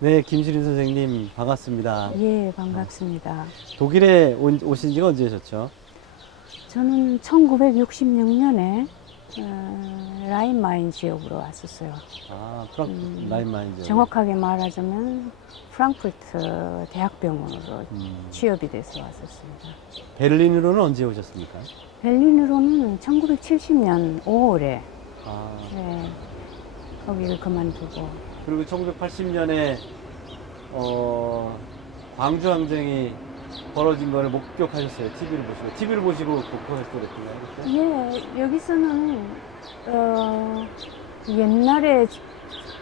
네, 김시린 선생님 반갑습니다. 예, 반갑습니다. 독일에 오신 지가 언제셨죠? 저는 1966년에 라인마인 지역으로 왔었어요. 아, 프랑크푸르트 라인마인 정확하게 말하자면 프랑크푸르트 대학병원으로 취업이 돼서 왔었습니다. 베를린으로는 언제 오셨습니까? 베를린으로는 1970년 5월에 아, 네, 거기를 그만두고 그리고 1980년에 광주 항쟁이 벌어진 거를 목격하셨어요. TV를 보시고 복구하셨더랬나요? 예, 여기서는 옛날에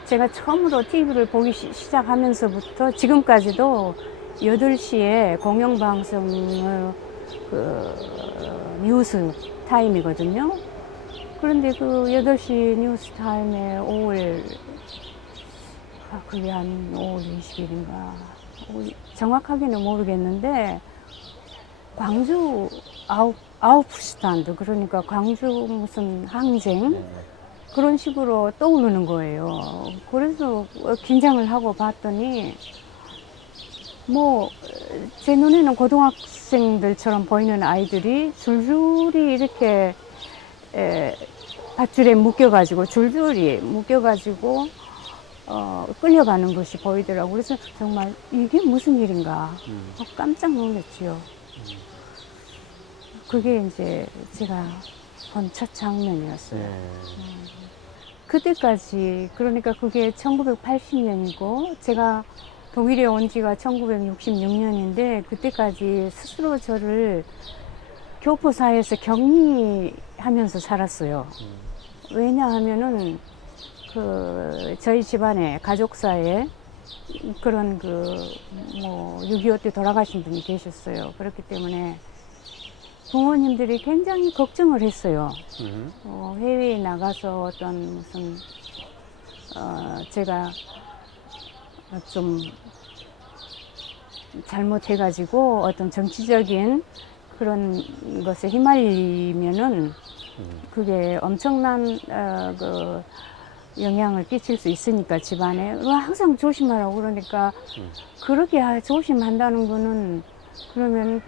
제가 처음으로 TV를 보기 시작하면서부터 지금까지도 8시에 공영방송을 뉴스 타임이거든요. 그런데 그 8시 뉴스 타임에 5월, 그게 한 5월 20일인가. 정확하게는 모르겠는데, 광주 아우프슈탄드, 그러니까 광주 무슨 항쟁? 네. 그런 식으로 떠오르는 거예요. 그래서 긴장을 하고 봤더니, 제 눈에는 고등학생들처럼 보이는 아이들이 줄줄이 이렇게 밧줄에 묶여가지고, 끌려가는 것이 보이더라고요. 그래서 정말 이게 무슨 일인가 깜짝 놀랐지요. 그게 이제 제가 본 첫 장면이었어요. 네. 그때까지, 그러니까 그게 1980년이고 제가 독일에 온 지가 1966년인데 그때까지 스스로 저를 교포사회에서 격리하면서 살았어요. 왜냐하면은 저희 집안에 가족사에 그런 6.25 때 돌아가신 분이 계셨어요. 그렇기 때문에 부모님들이 굉장히 걱정을 했어요. 해외에 나가서 어떤 무슨 제가 좀 잘못해가지고 어떤 정치적인 그런 것에 휘말리면은 그게 엄청난 영향을 끼칠 수 있으니까 집안에 항상 조심하라고 그러니까 그렇게 조심한다는 거는 그러면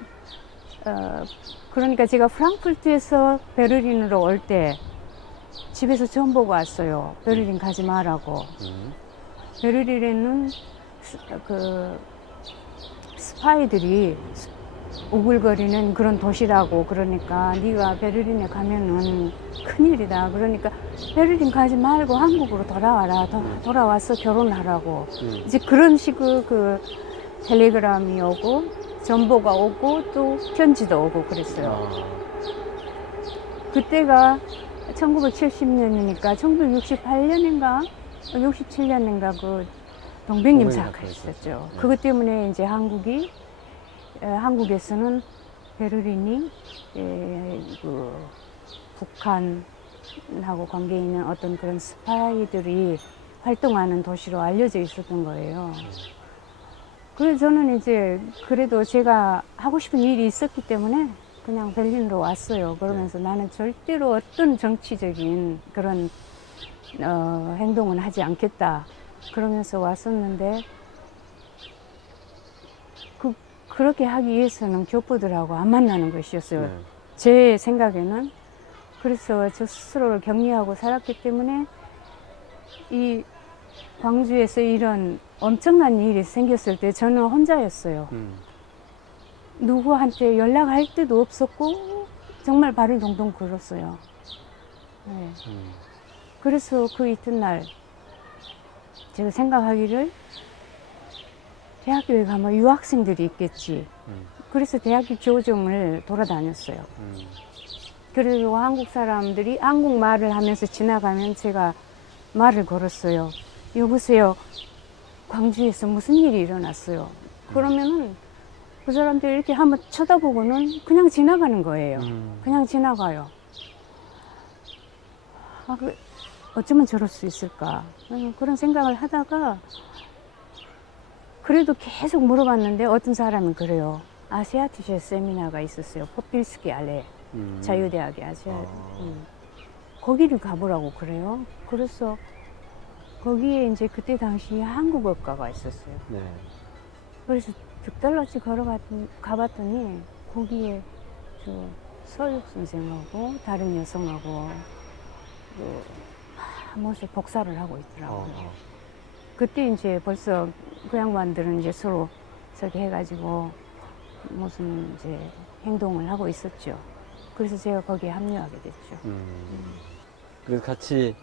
그러니까 제가 프랑크푸르트에서 베를린으로 올 때 집에서 전 보고 왔어요. 베를린 가지 말라고. 베를린에는 스파이들이 우글거리는 그런 도시라고 그러니까 네가 베를린에 가면은 큰일이다. 그러니까 베를린 가지 말고 한국으로 돌아와라. 돌아와서 결혼하라고. 이제 그런 식의 텔레그램이 오고 전보가 오고 또 편지도 오고 그랬어요. 그때가 1970년이니까 1968년인가 67년인가 그 동백님 사건이 있었죠. 네. 그것 때문에 이제 한국에서는 베를린이 북한하고 관계 있는 어떤 그런 스파이들이 활동하는 도시로 알려져 있었던 거예요. 그래서 저는 이제 그래도 제가 하고 싶은 일이 있었기 때문에 그냥 베를린으로 왔어요. 그러면서 나는 절대로 어떤 정치적인 그런 행동은 하지 않겠다. 그러면서 왔었는데 그렇게 하기 위해서는 교포들하고 안 만나는 것이었어요. 네. 제 생각에는. 그래서 저 스스로를 격리하고 살았기 때문에 이 광주에서 이런 엄청난 일이 생겼을 때 저는 혼자였어요. 누구한테 연락할 데도 없었고 정말 발을 동동 굴렀어요. 네. 그래서 그 이튿날 제가 생각하기를 대학교에 가면 유학생들이 있겠지. 그래서 대학교 교정을 돌아다녔어요. 그리고 한국 사람들이 한국말을 하면서 지나가면 제가 말을 걸었어요. 여보세요. 광주에서 무슨 일이 일어났어요. 그러면은 그 사람들이 이렇게 한번 쳐다보고는 그냥 지나가는 거예요. 그냥 지나가요. 어쩌면 저럴 수 있을까. 그런 생각을 하다가 그래도 계속 물어봤는데 어떤 사람은 그래요. 아시아티제 세미나가 있었어요. 포필스키 아래 자유대학의 거기를 가보라고 그래요. 그래서 거기에 이제 그때 당시에 한국어과가 있었어요. 네. 그래서 득달같이 가봤더니 거기에 저 서육 선생하고 다른 여성하고 한 번씩 복사를 하고 있더라고요. 그때 이제 벌써 그 양반들은 이제 서로 저기 해가지고 무슨 이제 행동을 하고 있었죠. 그래서 제가 거기에 합류하게 됐죠. 그래서 같이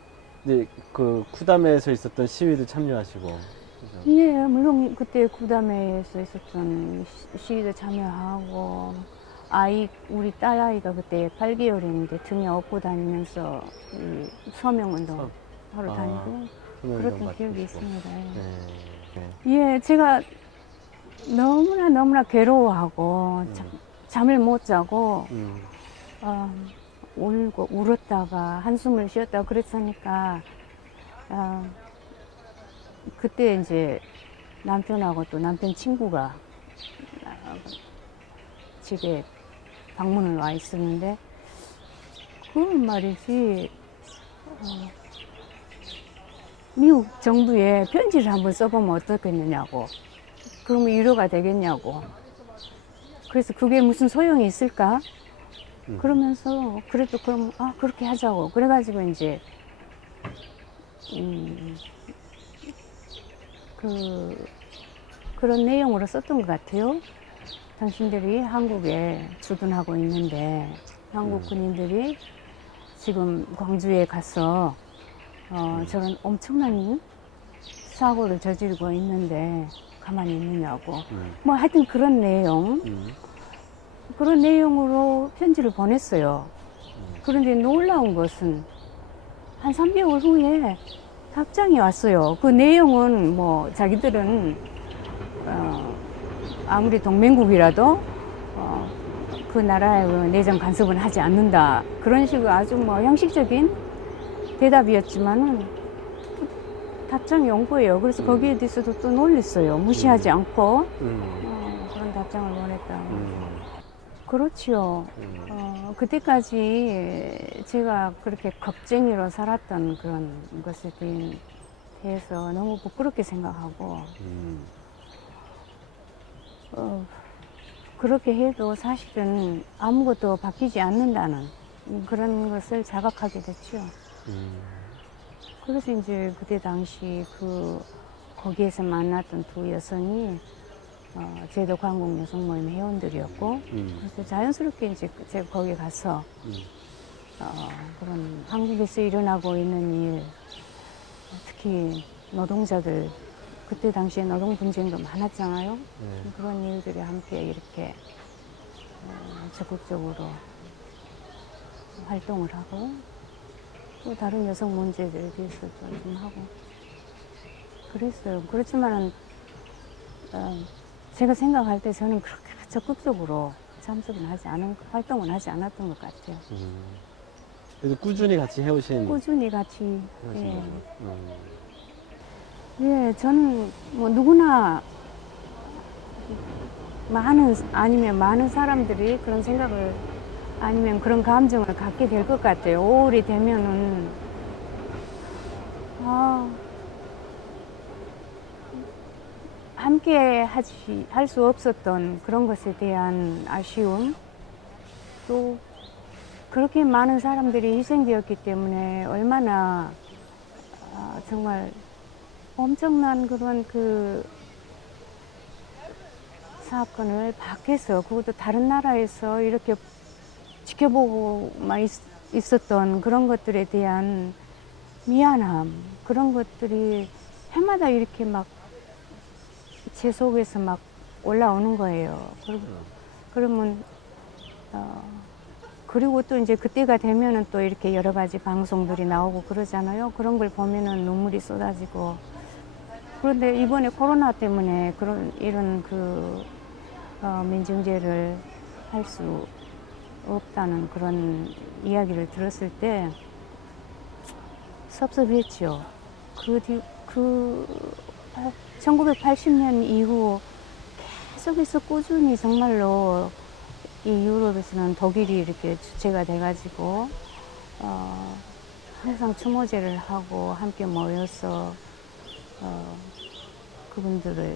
이제 그 쿠다메에서 있었던 시위도 참여하시고. 그죠? 예, 물론 그때 구담회에서 있었던 시위도 참여하고, 우리 딸아이가 그때 8개월인데 등에 업고 다니면서 이 서명운동 하러 다니고, 그랬던 기억이 있습니다. 예, 제가 너무나 괴로워하고, 잠을 못 자고, 울었다가 한숨을 쉬었다가 그랬으니까, 그때 이제 남편하고 또 남편 친구가 집에 방문을 와 있었는데, 그건 말이지, 미국 정부에 편지를 한번 써보면 어떻겠느냐고. 그러면 위로가 되겠냐고. 그래서 그게 무슨 소용이 있을까? 그러면서, 그래도 그럼, 그렇게 하자고. 그래가지고 이제, 그런 내용으로 썼던 것 같아요. 당신들이 한국에 주둔하고 있는데 한국 군인들이 지금 광주에 가서 저런 엄청난 사고를 저지르고 있는데 가만히 있느냐고. 뭐 하여튼 그런 내용, 그런 내용으로 편지를 보냈어요. 그런데 놀라운 것은 한 3개월 후에 답장이 왔어요. 그 내용은 뭐 자기들은 아무리 동맹국이라도 그 나라의 내정 간섭은 하지 않는다. 그런 식으로 아주 뭐 형식적인 대답이었지만은 답장이 온 거예요. 그래서 거기에 대해서도 또 놀랐어요. 무시하지 않고 그런 답장을 보냈다. 그렇지요. 그때까지 제가 그렇게 겁쟁이로 살았던 그런 것에 대해서 너무 부끄럽게 생각하고, 그렇게 해도 사실은 아무것도 바뀌지 않는다는 그런 것을 자각하게 됐죠. 그래서 이제 그때 당시 거기에서 만났던 두 여성이 제도 광국 여성 모임 회원들이었고, 그래서 자연스럽게 이제 제가 거기 가서 그런 한국에서 일어나고 있는 일, 특히 노동자들, 그때 당시에 노동 분쟁도 많았잖아요. 그런 일들이 함께 이렇게 적극적으로 활동을 하고, 또 다른 여성 문제들에 대해서도 좀 하고 그랬어요. 그렇지만은 제가 생각할 때 저는 그렇게 적극적으로 활동은 하지 않았던 것 같아요. 그래도 꾸준히 같이 해오신. 꾸준히 같이. 예. 예, 저는 뭐 누구나 많은 사람들이 그런 생각을 아니면 그런 감정을 갖게 될 것 같아요. 5월이 되면은 함께 할 수 없었던 그런 것에 대한 아쉬움, 또 그렇게 많은 사람들이 희생되었기 때문에 얼마나 정말 엄청난 그런 사건을 밖에서, 그것도 다른 나라에서 이렇게 지켜보고만 있었던 그런 것들에 대한 미안함, 그런 것들이 해마다 이렇게 막 제 속에서 막 올라오는 거예요. 그러면 그리고 또 이제 그때가 되면은 또 이렇게 여러 가지 방송들이 나오고 그러잖아요. 그런 걸 보면은 눈물이 쏟아지고. 그런데 이번에 코로나 때문에 이런 민증제를 할 수 없다는 그런 이야기를 들었을 때 섭섭했죠. 1980년 이후 계속해서 꾸준히 정말로 이 유럽에서는 독일이 이렇게 주체가 돼가지고 항상 추모제를 하고 함께 모여서 그분들을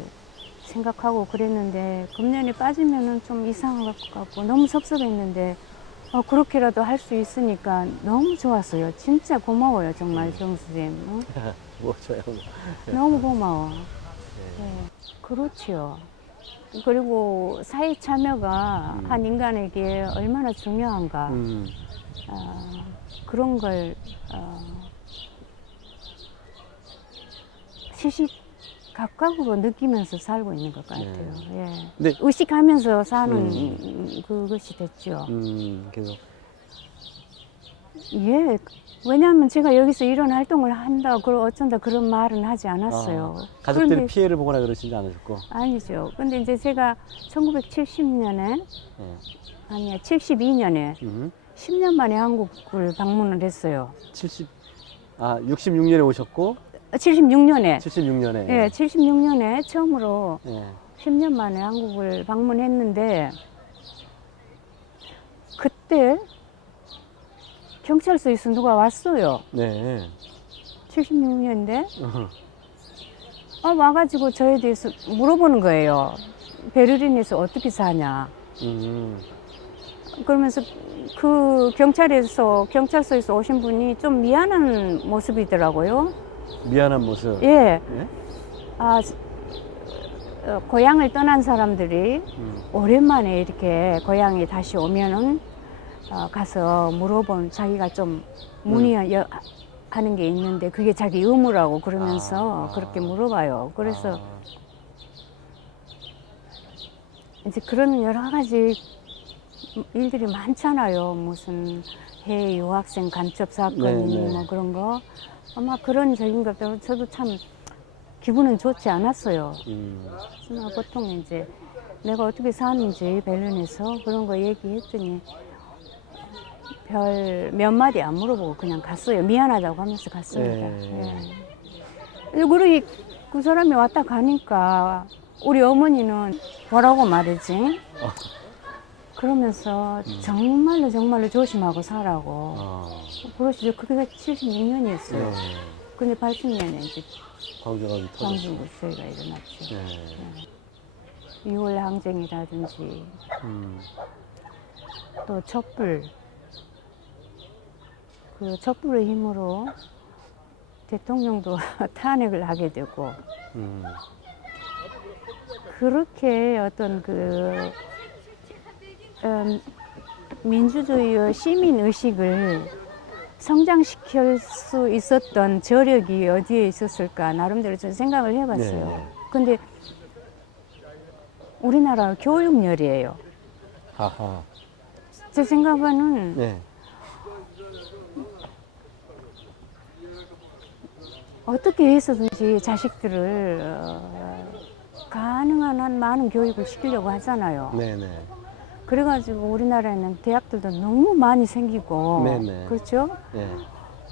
생각하고 그랬는데 금년에 빠지면은 좀 이상한 것 같고 너무 섭섭했는데 그렇게라도 할 수 있으니까 너무 좋았어요. 진짜 고마워요, 정말 정수님. 뭐 저요. 너무 고마워. 네. 그렇지요. 그리고 사회 참여가 한 인간에게 얼마나 중요한가. 그런 걸 시시각각으로 느끼면서 살고 있는 것 같아요. 예. 네. 의식하면서 사는 그것이 됐죠. 계속. 예. 왜냐하면 제가 여기서 이런 활동을 한다, 그리고 어쩐다 그런 말은 하지 않았어요. 가족들이 그런데 피해를 보거나 그러시지 않으셨고. 아니죠. 근데 이제 제가 1970년에 아니야 72년에 10년 만에 한국을 방문을 했어요. 66년에 오셨고 76년에 76년에. 예, 76년에 처음으로 예. 10년 만에 한국을 방문했는데 그때 경찰서에서 누가 왔어요. 네. 76년인데 와가지고 저에 대해서 물어보는 거예요. 베를린에서 어떻게 사냐. 그러면서 그 경찰서에서 오신 분이 좀 미안한 모습이더라고요. 미안한 모습. 예. 예? 고향을 떠난 사람들이 오랜만에 이렇게 고향에 다시 오면은 가서 물어본 자기가 좀 문의하는 게 있는데 그게 자기 의무라고 그러면서 그렇게 물어봐요. 그래서 이제 그런 여러 가지 일들이 많잖아요. 무슨 해외 유학생 간첩 사건이니 네. 뭐 그런 거. 아마 그런 적인 것 때문에 저도 참 기분은 좋지 않았어요. 하지만 보통 이제 내가 어떻게 사는지 베를린에서 그런 거 얘기했더니 별 몇 마디 안 물어보고 그냥 갔어요. 미안하다고 하면서 갔습니다. 예. 그리고 그 사람이 왔다 가니까 우리 어머니는 뭐라고 말했지? 그러면서 정말로 조심하고 살라고 그러시죠. 그게 76년이었어요. 근데 80년에 이제 광주 불세가 일어났죠. 6월 항쟁이라든지 또 촛불, 그 촛불의 힘으로 대통령도 탄핵을 하게 되고 그렇게 어떤 그 민주주의의 시민의식을 성장시킬 수 있었던 저력이 어디에 있었을까 나름대로 좀 생각을 해봤어요. 근데 우리나라 교육열이에요. 제 생각에는 어떻게 해서든지 자식들을 가능한 한 많은 교육을 시키려고 하잖아요. 그래가지고 우리나라에는 대학들도 너무 많이 생기고 그렇죠?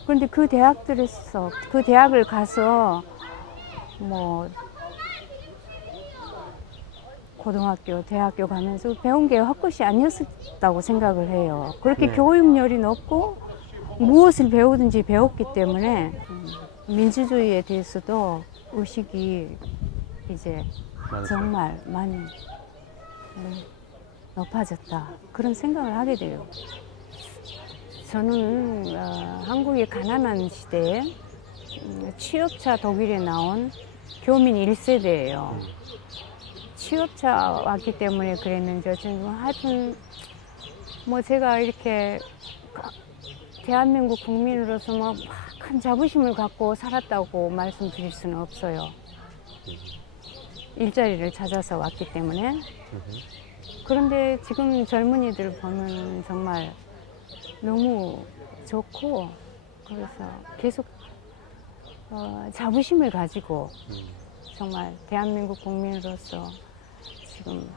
그런데 그 대학들에서 그 대학을 가서 뭐 고등학교, 대학교 가면서 배운 게 헛것이 아니었다고 생각을 해요. 그렇게 교육열이 높고 무엇을 배우든지 배웠기 때문에 민주주의에 대해서도 의식이 이제 정말 많이 높아졌다. 그런 생각을 하게 돼요. 저는 한국의 가난한 시대에 취업차 독일에 나온 교민 1세대예요. 취업차 왔기 때문에 그랬는지 어쨌든 하여튼 뭐 제가 이렇게 대한민국 국민으로서 뭐 큰 자부심을 갖고 살았다고 말씀드릴 수는 없어요. 일자리를 찾아서 왔기 때문에. 그런데 지금 젊은이들 보면 정말 너무 좋고 그래서 계속 자부심을 가지고 정말 대한민국 국민으로서 지금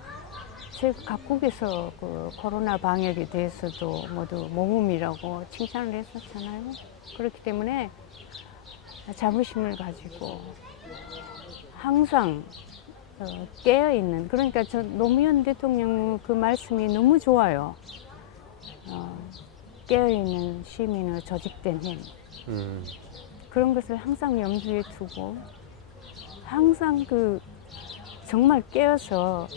각국에서 그 코로나 방역에 대해서도 모두 모범이라고 칭찬을 했었잖아요. 그렇기 때문에 자부심을 가지고 항상 깨어있는, 그러니까 저 노무현 대통령 그 말씀이 너무 좋아요. 깨어있는 시민의 조직된 힘. 그런 것을 항상 염두에 두고 항상 그 정말 깨어서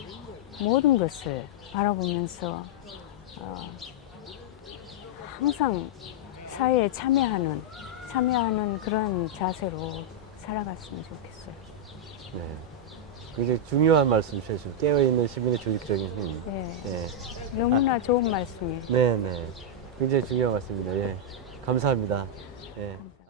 모든 것을 바라보면서 항상 사회에 참여하는 그런 자세로 살아갔으면 좋겠어요. 네. 굉장히 중요한 말씀 주셨어요. 깨어있는 시민의 조직적인 힘. 네. 네. 너무나 좋은 말씀이에요. 네, 네. 굉장히 중요한 말씀입니다. 예. 감사합니다. 예. 감사합니다.